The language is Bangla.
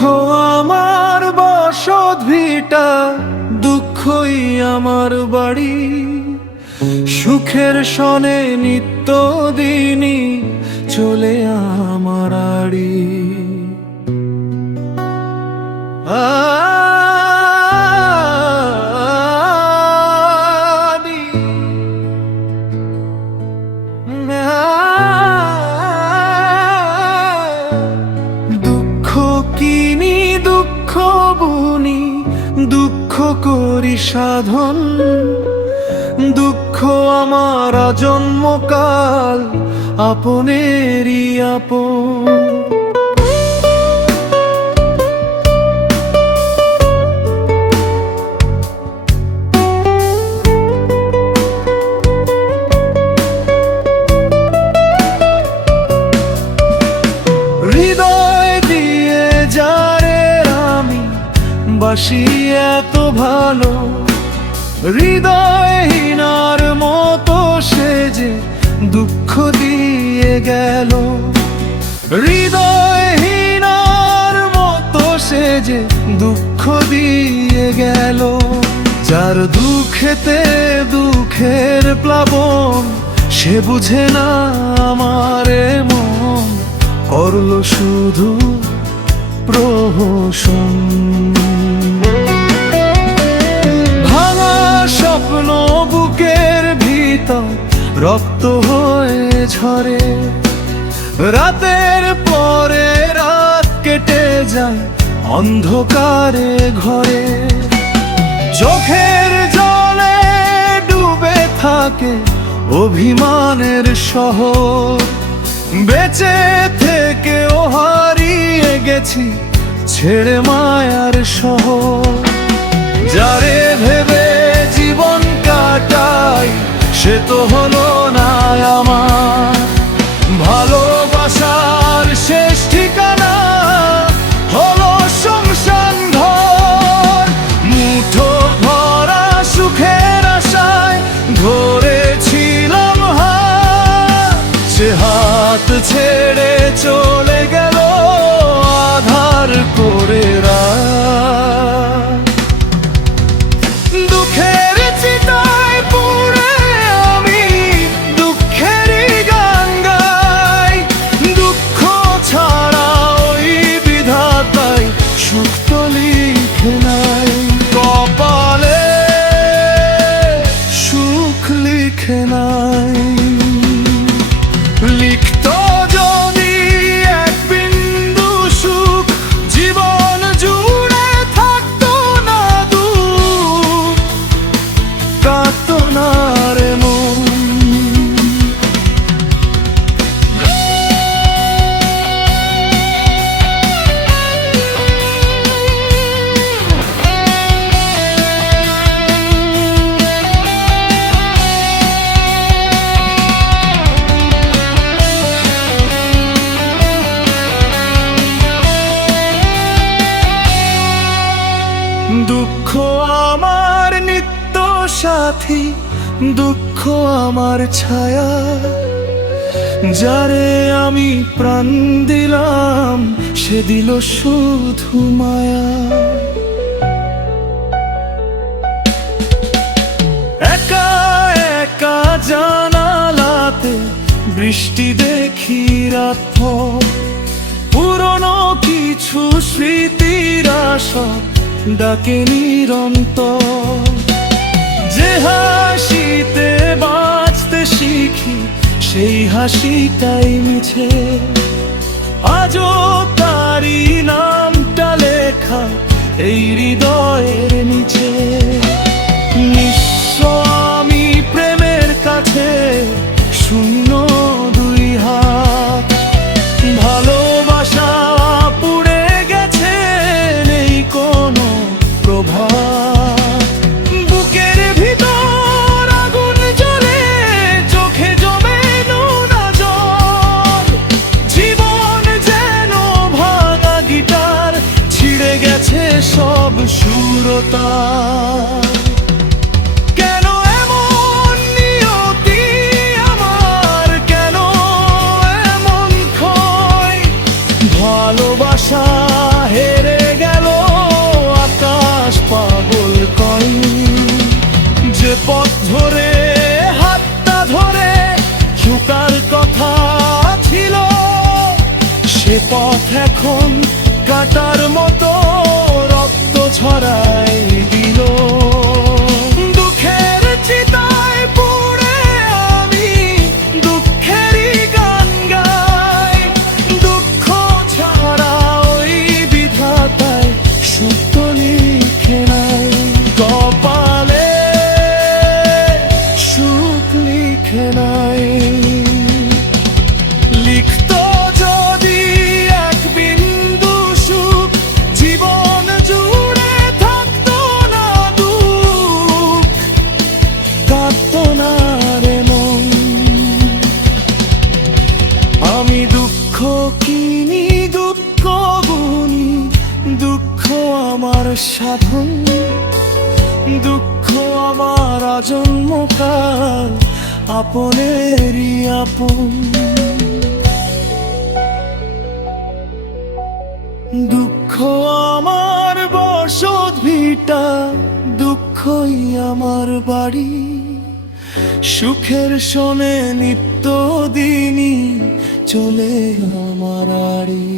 আমার বসত ভিটা, দুঃখই আমার বাড়ি। সুখের সনে নিত্য দিনই চলে আমার আড়ি। দুঃখ কিনি দুঃখ বুনি, দুঃখ করি সাধন। দুঃখ আমার জন্মকাল, আপনেরই আপন। হৃদয় দিয়ে যারে আমি বাসি এত ভালো, হৃদয়হীনার মতো সে যে দুঃখ দিয়ে গেল। হৃদয়হীনার মতো সে যে দুঃখ দিয়ে গেল। যার দুঃখেতে দুঃখের প্লাবন, সে বুঝে না আমার মন। করলো শুধু প্রহসন। ভাঙা স্বপ্ন বুকের ভিতর রক্ত হয়ে ঝরে। রাতের পরে রাত কেটে যায় অন্ধকারে ঘরে। চোখের জলে ডুবে থাকে অভিমানের শহর। বেঁচে থেকেও হারিয়ে গেছি ছেড়ে মায়ার শহর। যারে ভেবে জীবন কাটাই, সে তো হলো না আমার। ভালোবাসার শেষ ঠিকানা হলো শ্মশান ঘর। মুঠো ভরা সুখের আশায় ধরেছিলাম হাত, সে হাত ছেড়ে চলে গেল আধার করে রাত। দুঃখের চিতায় পুড়ে আমি দুঃখেরই গান গাই। দুঃখ ছাড়া ওই বিধাতাই সুখ তো লিখে নাই। কপালে সুখ লিখে নাই। লিখতো যদি এক বিন্দু সুখ, জীবন জুড়ে থাকতো না দুঃখ, কাঁদতো না রে মন। দুঃখ আমার নিত্য সাথী, দুঃখ আমার ছায়া। যারে আমি প্রাণ দিলাম, সে দিল শুধু মায়া। একা একা জানালাতে বৃষ্টি দেখি রাতভর। পুরনো কিছু স্মৃতির আশা ডাকে নিরন্তর। যে হাসিতে বাঁচতে শিখি, সেই হাসিটাই মিছে। আজও তারি নামটা লেখা এই হৃদয়ের নিচে। নিঃস্ব আমি প্রেমের কাছে, শূন্য দুই হাত। ভালোবাসা পুড়ে গেছে, নেই কোনো প্রভাব। বুকের ভিতর আগুন জ্বলে, চোখে জমে নোনা জল। জীবন যেন ভাঙা গিটার, ছিঁড়ে গেছে সব সুরতা। কেন এমন নিয়তি আমার, কেন এমন ক্ষয়? ভালোবাসা হেরে পথ ধরে হাতটা ধরে ঝুঁকার কথা ছিল, সে পথ এখন কাটার মতো রক্ত ছড়াই দিল। দুঃখের চিতায় পুড়ে আমি দুঃখেরই গান গাই, দুঃখ ছাড়া ওই বিধাতায় সুখ তো লিখে নাই, কপালে সুখ লিখে নাই। লিখতো যদি এক বিন্দু সুখ, জীবন জুড়ে থাকতো না দুঃখ, কাঁদতো না রে মন। আমি দুঃখ কিনি দুঃখ গুনি, দুঃখ আমার সাধন, দুঃখ আমার আজন্মকাল আপনেরই আপন। দুঃখ আমার বসত ভিটা, দুঃখই আমার বাড়ি, সুখের শোনে নিত্য দিনই চলে আমার আড়ি।